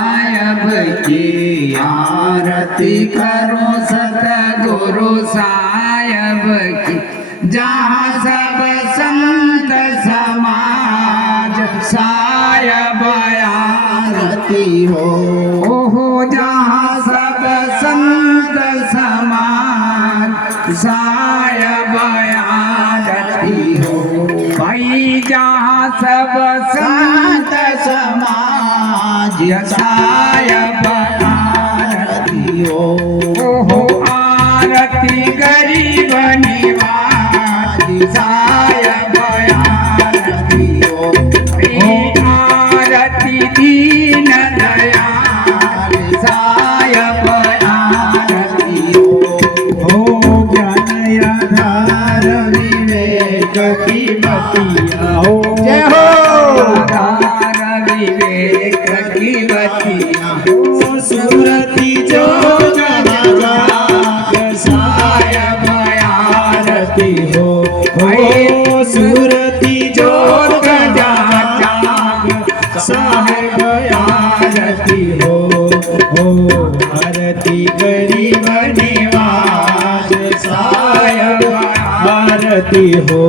साहेब की आरती करो सतगुरु साहेब की। जहाँ सब संत समाज साहेब आरती हो, जहाँ सब संत समाज साहेब आरती हो। भाई जहाँ सब संत समाज साहेब आरती हो, आरती गरीब निवाज साहेब आरती हो। आरती दीन दयाल साहेब आरती हो। ज्ञान आधार विवेक की बतिया हो, जय हो। आधार विवेक की बतिया हो, सुरती जो साहेब आरती हो। सुरती जोर साहेब आरती हो। आरती गरीब निवाज साहेब आरती हो।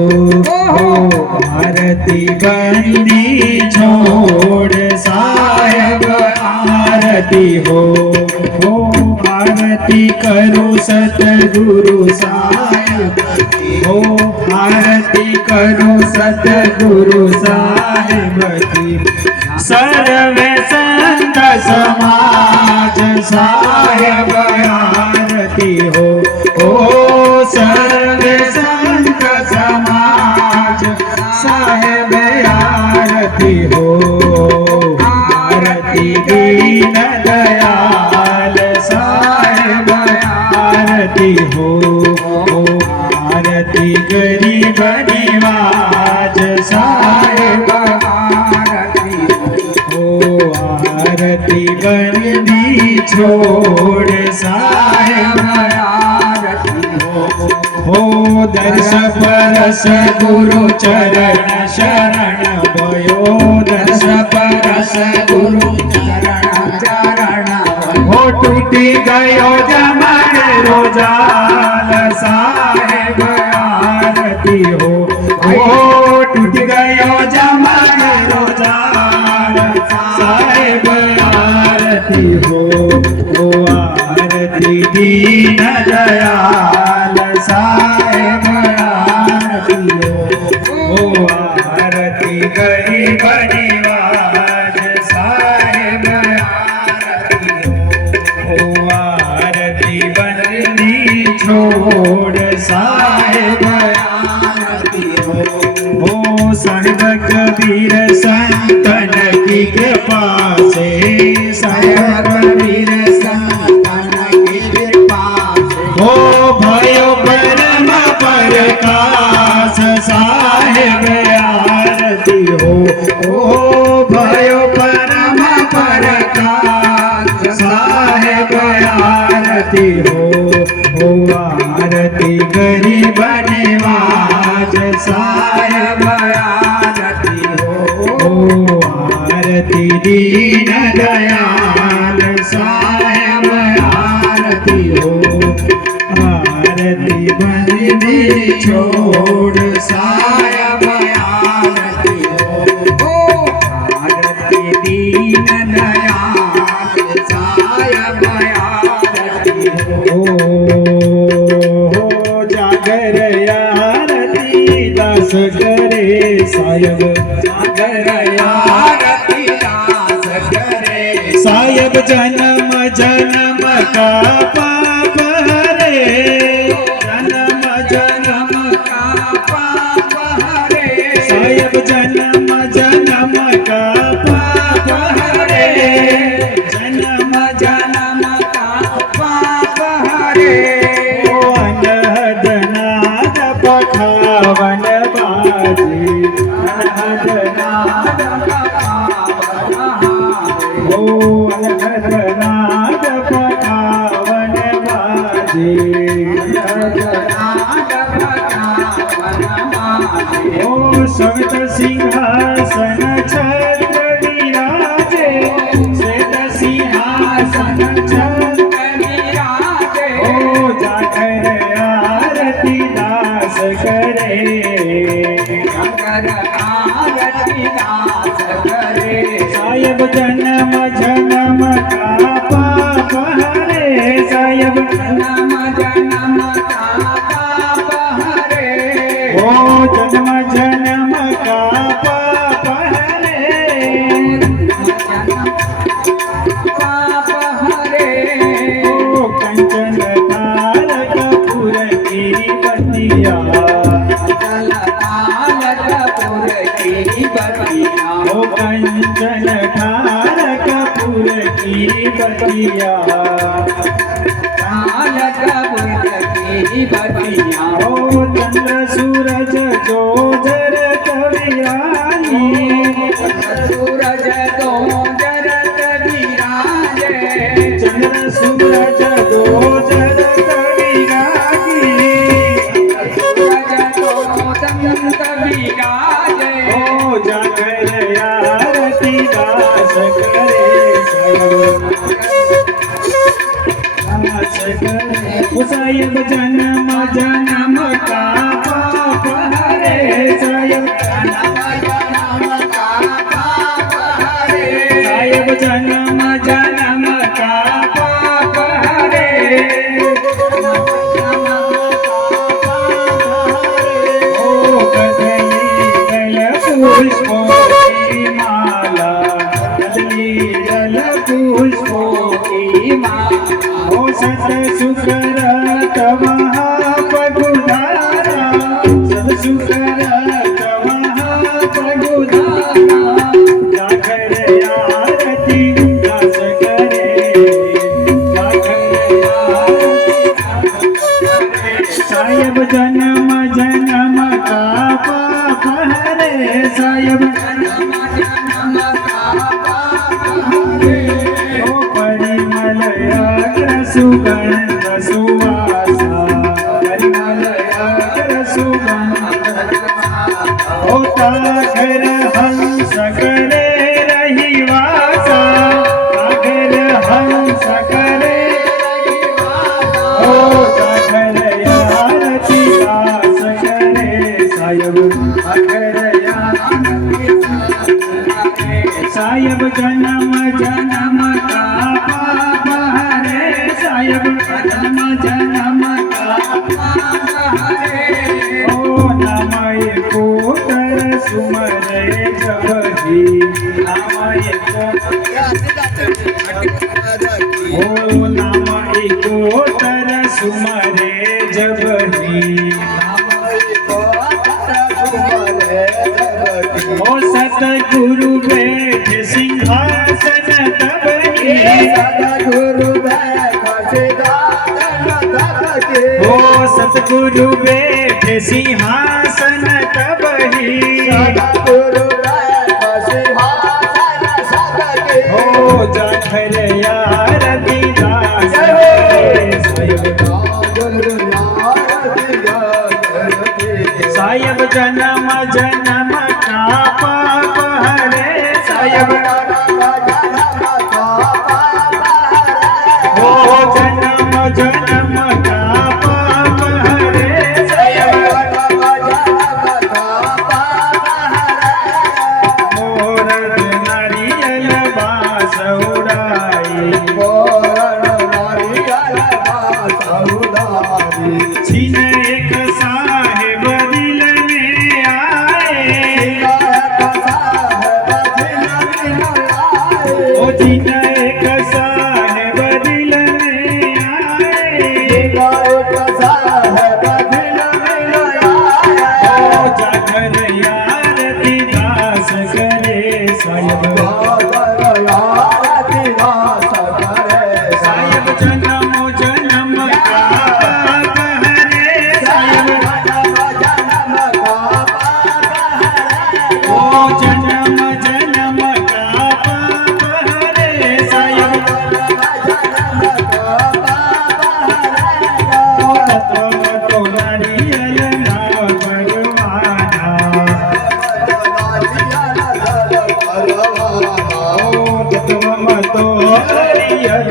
आरती बंदी छोड़ साहेब आरती हो। आरती करो सतगुरु साहेब हो। आरती करो सतगुरु साहेब की। सर्वे संत समाज साहेब आरती हो। सर्वे संत समाज साहेब आरती हो। आरती दीन दयाल साहेब आरती हो। आरती गरीब निवाज साहेब आरती हो। आरती बंदी छोड़ साहेब आरती हो। दर्श परस गुरु चरण शरण भयो। दर्श परस गुरु चरण चरण हो। टूटी गयो जमन रोजाल साहेब आरती हो। टूट गयो जमन रोजाल साहेब आरती हो। आरती दीन दयाल साहेब आरती हो। आरती गरीब निवाज साहेब आरती हो। आरती बंदी छोड़ साहेब आरती हो। साहेब कबीर संतन की कृपा से। साहेब कबीर संतन की कृपा से हो। भयो परम प्रकाश साहेब आरती हो। भयो परम प्रकाश साहेब आरती हो। आरती गरीब निवाज साहेब आरती हो। आरती दीन दयाल साहेब आरती हो। आरती बंदी छोड़ साहेब आरती हो। आरती दीन दयाल साहेब आरती हो। जागर आरती दास करे साहेब। जागर आरती दास करे साहेब। जन्म जन्म का पाप हरे। जन्म जन्म का पाप हरे साहेब। जन्म जन्म का पाप हरे। जन्म जन्म का पाप हरे। अनहदनाद पखावन बाजी। अनहदनाद पखावन अनहदनाद पखावन बाजी। सवित सिंहासन छत्र विराजे। श्वेत पाप हरे ओ कंचन तारक पुर की बतिया चल ताल कपूर की बतिया ओ कंचन तारक पुर की बतिया ताल कपूर की बतिया ओ चंद्र सूरज जो जर कविरानी सूरज तो जरत विराजे चंद्र सूरज दो जर कविरानी सूरज तो संत विराजे ओ जागर आरती दास करे दास करे ओ साहिब जन्म जन्म का पाप हरे साहिब साहिब जन्म जन्म का पाप हरे ओ कदली दल पुष्पों की माला कदली दल पुष्पों की माला ओ सत सुकरत महापगुधारा सत सुकरत महापगुधारा जागर आरती दास करे जागर आरती साहिब जन्म जन्म का पाप हरे साहिब ओ परिमल अग्र सुगंध सुवासा परिमल अग्र सुगंध ओ तागर हंस करे रहिवासा तागर हंस करे ओ जागर आरती दास करे साहिब अगर साहिब जन्म जन्म का पाप हरे साहिब जन्म जन्म का पाप हरे ओ नामय कोटर सुमरे जबहि नामय ओ नामय कोटर सुमरे जबहि ओ सतगुरु बैठ सिंहासन तबहि गुरु ओ सतगुरु बैठ सिंहासन तबहि ओ जाखर आरती दास साहिब जन्म जन्म का पाप हरे साहिब ओ जन्म जन्म का पाप हरे साहिब मोरत नारियल बास उड़ाई छीन एक साहेब दिल में आए ओ छीन एक साहेब दिल में आए ओ जागर आरती दास करे साहिब साहिब जन्म जन्म का पाप हरे साहिब ओ जन्म जन्म का पाप हरे साहिब ओ तत्व तो नारियल नाम भगवाना ओ तत्व तो हरियल